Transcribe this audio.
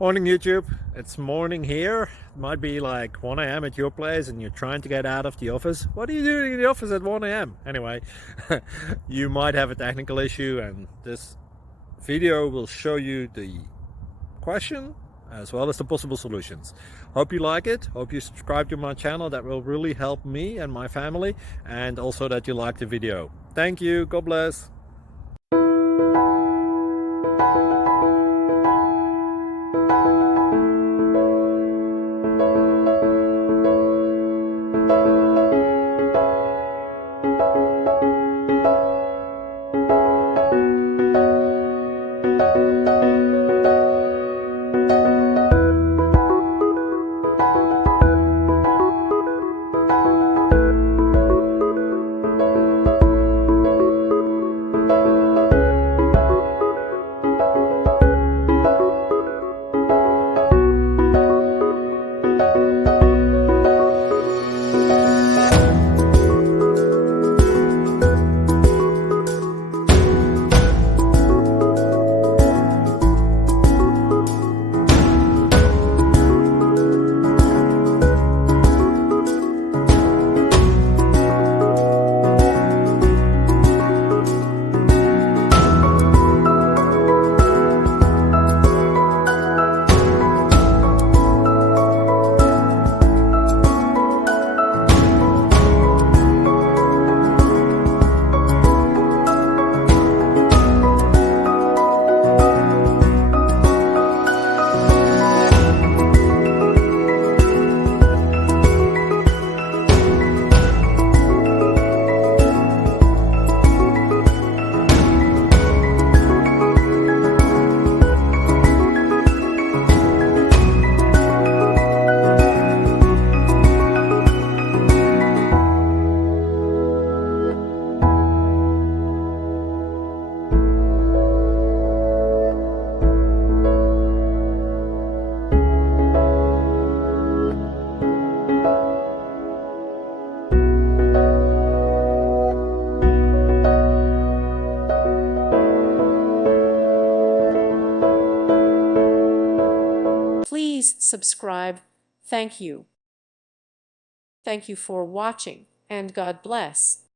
Morning YouTube, it's morning here. It might be like 1 a.m. at your place and you're trying to get out of the office. What are you doing in the office at 1 a.m.? Anyway, you might have a technical issue and this video will show you the question as well as the possible solutions. Hope you like it, hope you subscribe to my channel. That will really help me and my family, and also that you like the video. Thank you, God bless. Please subscribe. Thank you. Thank you for watching, and God bless.